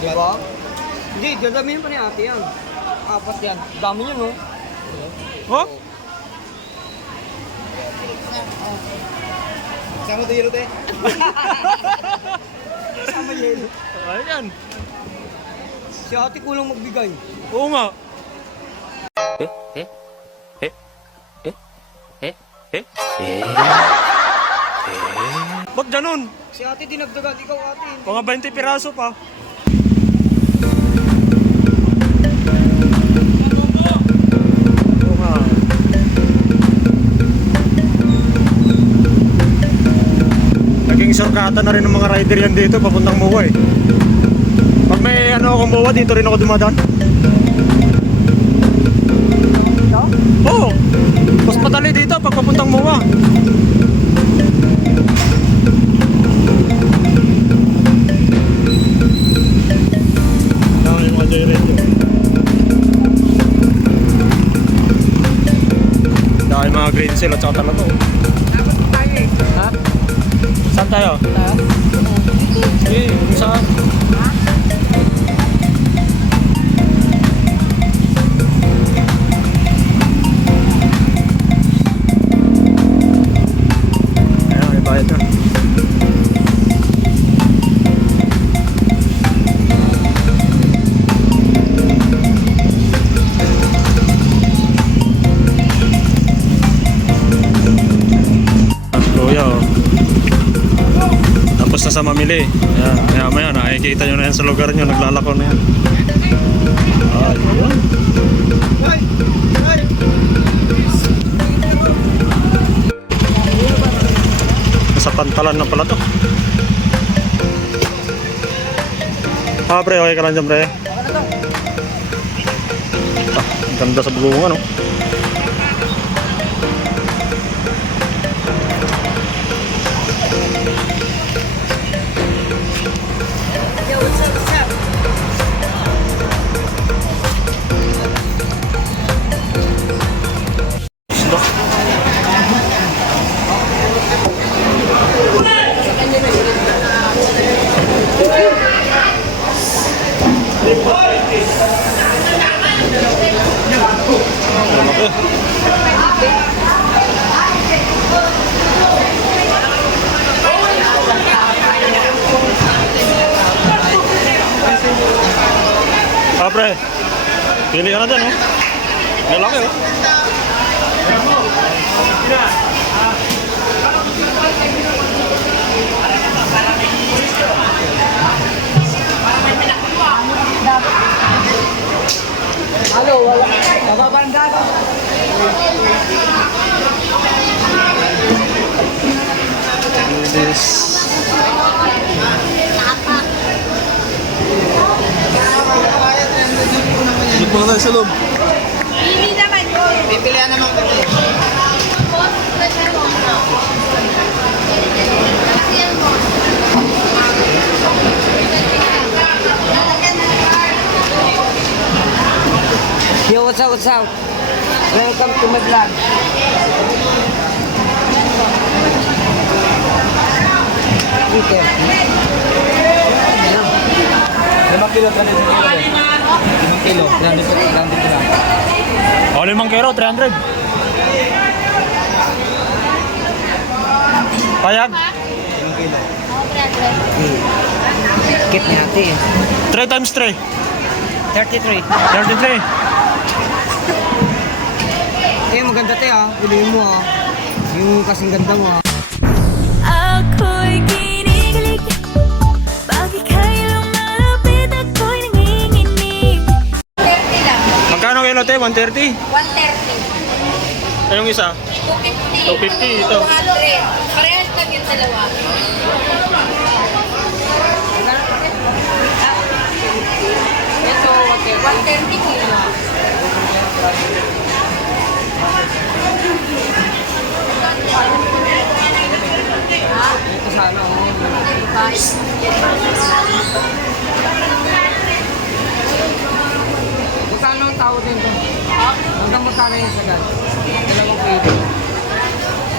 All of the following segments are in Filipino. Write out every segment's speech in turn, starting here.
Di ba? Hindi, dadamihin pa ni ate yan. Apat yan. Dami yun, no? Oh? Sama tayo yelo, te. Sama yelo. Ayan. Si ate kulang magbigay. Oo nga. Ba't ganun? Si ate dinagdagan, ikaw ate. Mga 20 piraso pa. Naging sorkata na rin ng mga rider yan dito papuntang Muwa eh. Pag may ano akong Muwa dito rin ako dumadaan. Oo. Oh, mas madali dito pag papuntang Muwa. Seal at saka talaga. Ha? Saan tayo? Sige, kung saan? Sa mamili. Ayan, maya maya nakikita nyo na yan sa lugar nyo, naglalako na yan. Ayun. Nasa pantalan na pala to. Ah, pre, okay ka lang dyan, pre. Ah, ganda sa bulungan, no? Isda. Laki. Ah, pre. Pili ka na dyan, oh. Hindi po na sa loob. Hindi naman yun. Pipilian naman kami. Yo, what's up, what's up? Welcome to my vlog. Peter. Limang kilo, 300 kilo. Limang kilo, 300 kilo. 300 kilo. O, Oh, limang kero, 300. Payag? Limang kilo. Kit niya ate. 3 times 3. 33. 33. Eh, maganda te ah. Piliin mo ah. Yung kasing ganda mo ah. Magkano kilo te? 130? 130. Anong isa? 250. 250 ito. Halo rin. Parehas lang yung dalawa. Ito, 130 kilo. Ito sana oh. Magkano ang tao din ko? Hanggang magkano yung sagad? Dalawang kilo.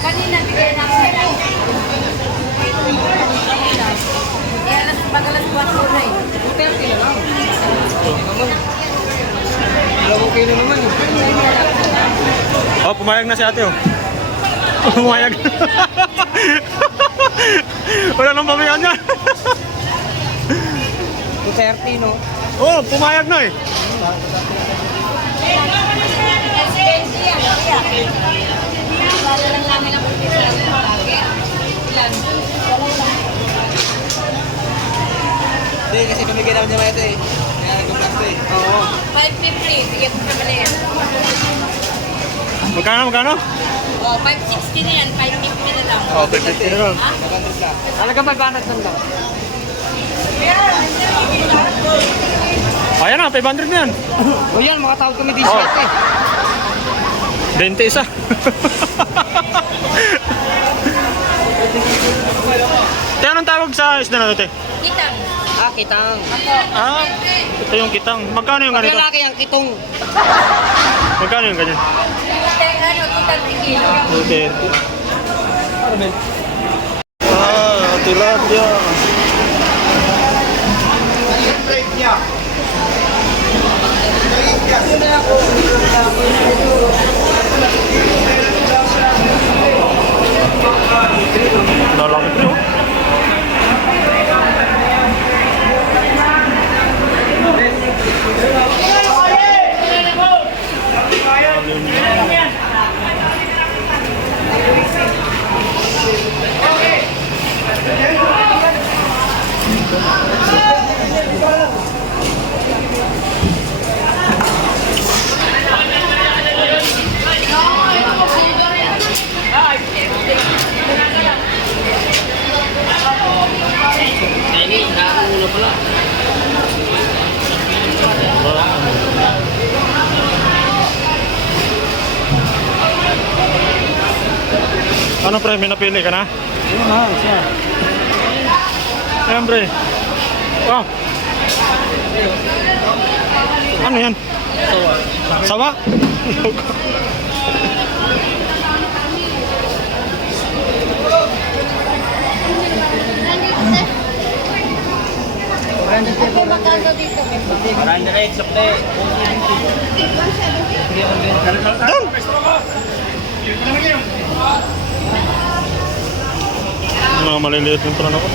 Kanina, bigyan namin. Eh, alas Pagalas 4 na eh. 230 na lang. Dalawang kilo naman eh. Oh, pumayag na si ate oh. Pumayag. Wala nang pamayan niya. 230 no? oh, pumayag na eh. Lang lang? Hindi, kasi pamigay naman niya ito eh. Kaya nag-plus eh. Oo. 550. Sige, ito naman yan. Magkano, magkano? Oh, 560 na yan. 550 na lang. Oh, 50 na lang. Ha? Talaga may banat lang daw. Ayan na, 500 na yan. O yan, mga tawag kami 17 Oh. eh. 20 isa. Te, anong tawag sa isda na ito? Kitang. Ah, kitang. Ah, ito yung kitang. Magkano yung ganito? lalaki ang kitong. Magkano yung ganyan? Ano, 230 kilo. 230. Ah, tilapia. Nalaki po. Ano pre, may napili ka na? Oo, siya. Ayan pre. Wow. Ano yan? Sawa. Sawa? Doon! Mga maliliit yung prano ko.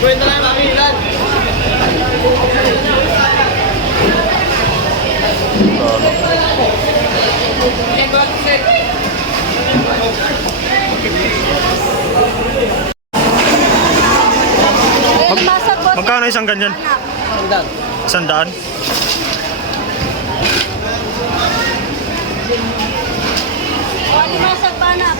Kwenta na yung makilan. Mag- magkano isang ganyan? Sandal. Isang daan? Limasag ba na?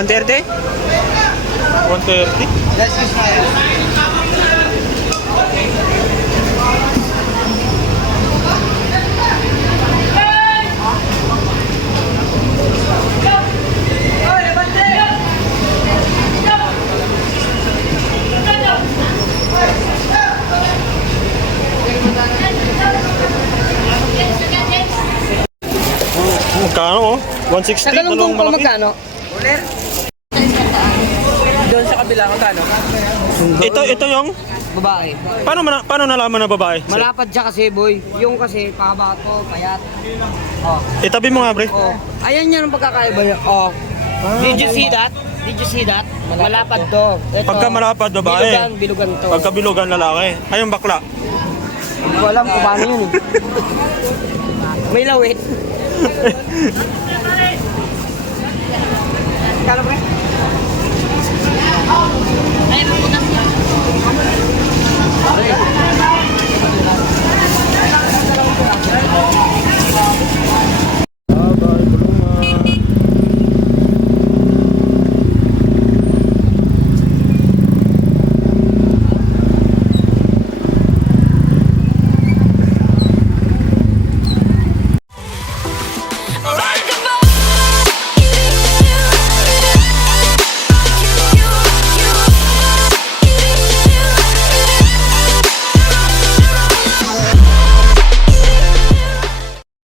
130? 130? That's just fine. Magkano oh? 160? Sa galunggong dalawang po malaki. magkano? Doon sa kabila, magkano? Ito, ito yung... Babae. Paano, mana, paano nalaman na babae? Malapad siya kasi boy. Yung kasi pahaba to, payat. Oh. Itabi mo nga, pre. Oh. Ayan yan ang pagkakaiba niya. Oh. Did you see that? Did you see that? Malapad to. Ito. Pagka malapad, babae. Bilugan, bilugan to. Pagka bilugan lalaki. Ay, yung bakla. Hindi ko alam kung paano yun eh. May lawit. Kala pre?